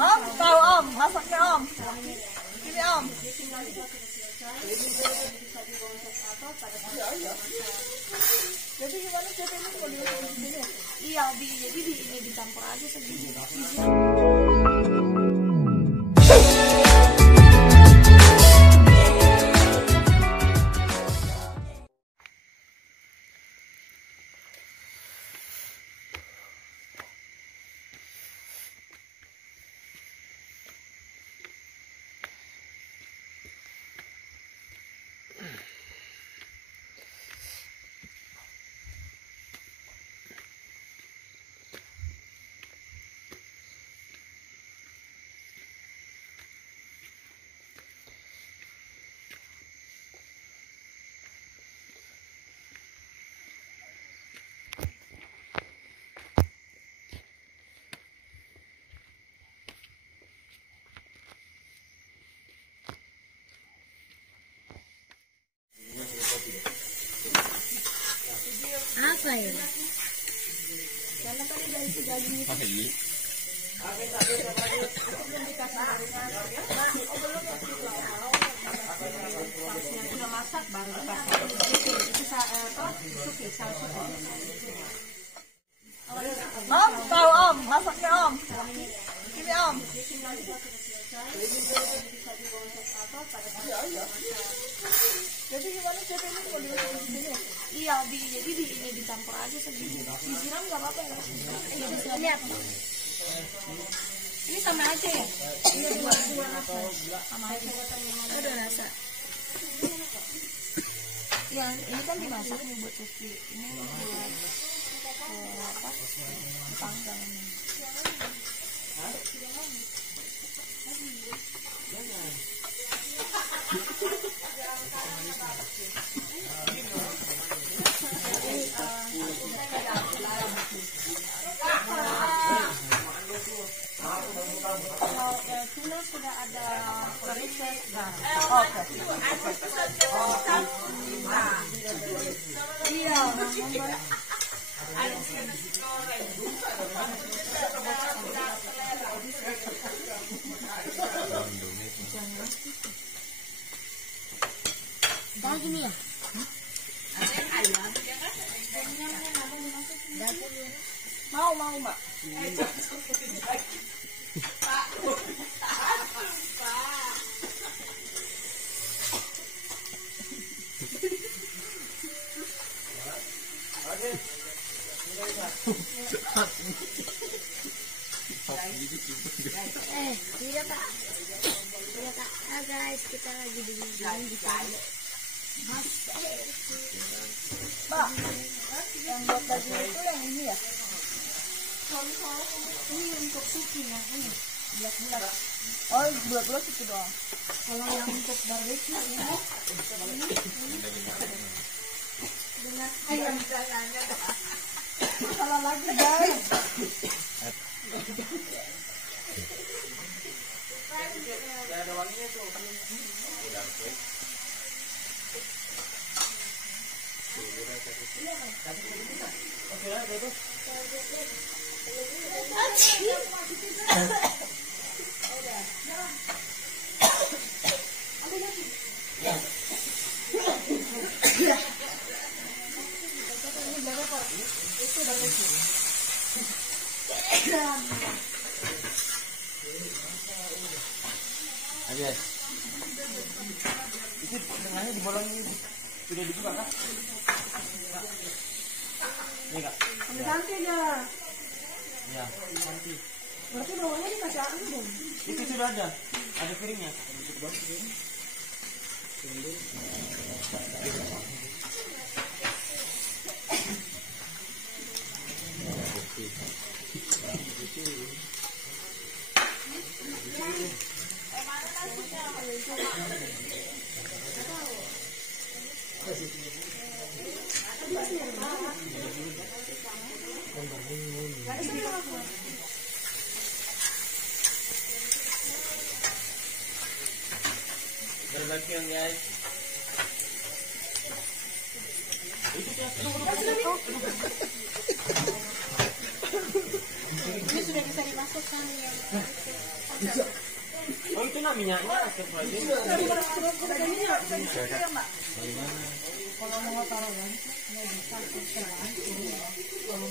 Om, tahu Om, masaknya Om. Ini Om. Jadi gimana caranya kalau di sini? Iya, jadi ini dicampur aja segini. Apa ya? Karena tadi dari si daging itu. Sudah masak baru dikasih. Om, tahu Om, masaknya Om. Ini Om. Jadi gimana caranya kalau di sini? Iya, jadi ini dicampur aja segini. Disiram nggak apa-apa ya? Iya, lihat. Ini sama aja ya? Iya, dua rasa. Sama aja. Ada rasa. Ya, ini kan dimasak nih buat sushi. Ini buat apa? Panggang. Tuna sudah ada riset garam. Oke. Iya. Dah gini ya? Mau Mbak. Tidak Pak. Tidak Kak. Ah guys, kita lagi di Mas. Mbak, yang buat daging itu yang ini ya? Ini untuk suki ya, ini. Bulat-bulat. Oh, bulat-bulat itu doang. Kalau yang untuk barbecue ini dengan ayam jalannya. Salah lagi guys. Ada wanginya tuh. Oke lah, itu. Aja. Itu tengahnya dibolongin. Sudah dibuka Kak? Ini Kak. Ambil santai aja. Ya, nanti. Berarti bawahnya dikasih anu dong. Itu sudah ada piringnya. Berbagi yang guys. sudah bisa dimasukkan yang Oh itu nak minyaknya seperti itu. kalau mau taruh kan nggak bisa kalau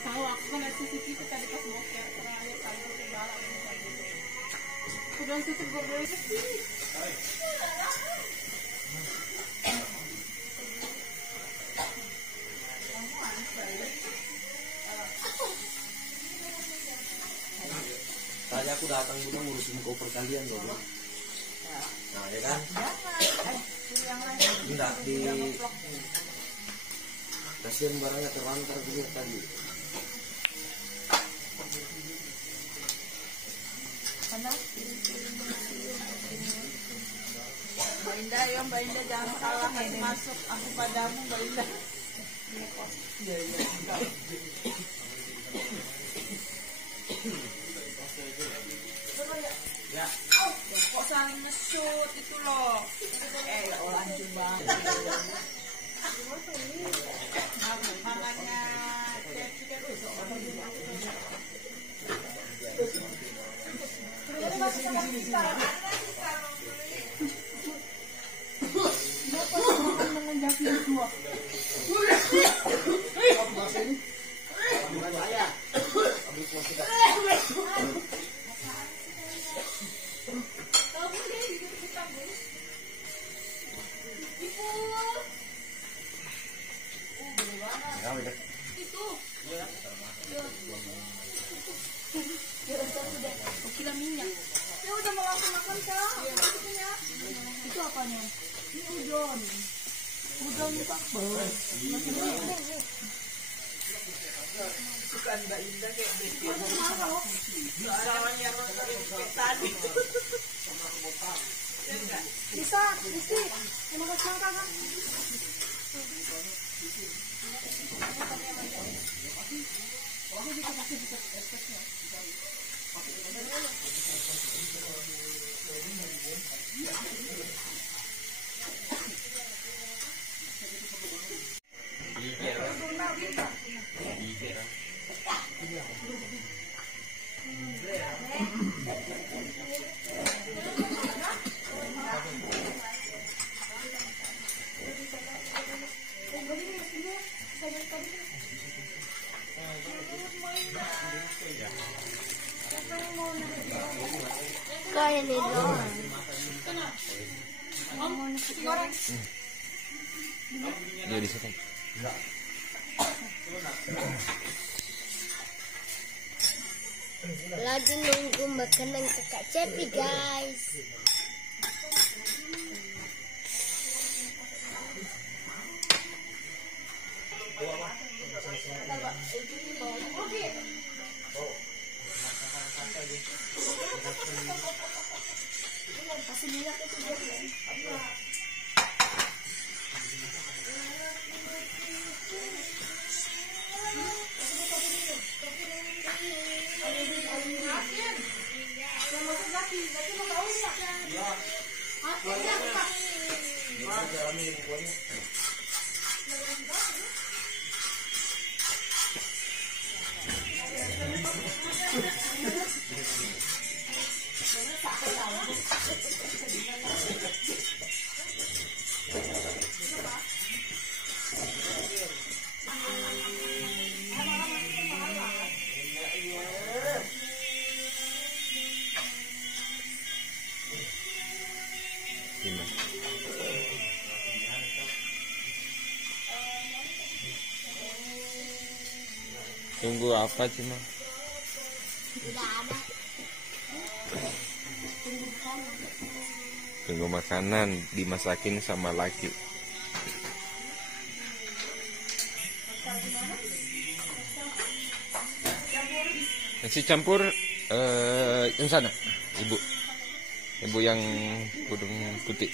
tahu aku kan lihat CCTV tadi pas mau share terakhir kali itu balap udah tutup gue Tadi aku datang udah ngurusin koper kalian loh. Nah ya kan? Enggak di kasihan barangnya terlantar dulu tadi. Mbak Indah, ya Mbak Indah jangan salah masuk aku padamu Mbak Indah. Ya. Kok saling nge-shoot itu loh. Lanjut banget. Makanya kilo minyak. Ya udah mau langsung makan Kak. Itu apanya? Ini udon. Udon Pak. Bukan Mbak Indah kayak gitu. Soalnya tadi. Bisa, bisa. Terima kasih Kakak. Kayak ini doang. Dia di situ. Lagi nunggu makanan kakak Cepi guys. Tunggu apa cuma? Tidak ada. Tunggu makanan dimasakin sama laki. Nasi campur yang sana, ibu yang kudung putih.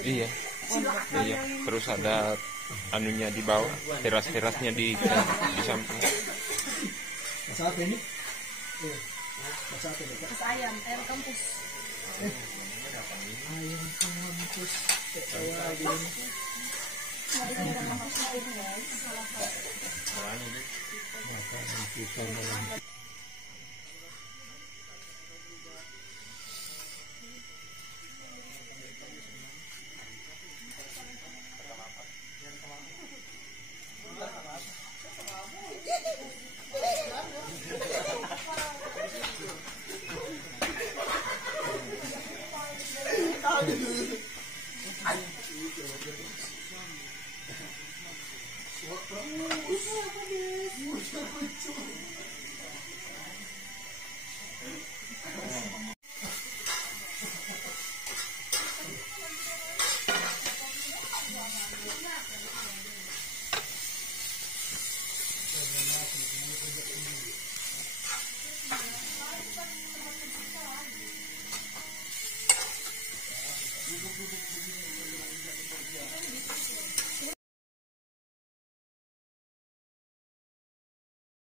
Iya. Iya, terus ada anunya di bawah, teras-terasnya di samping. Masak apa ini? Masak apa ini? Mas ayam kampus. Ayam kampus.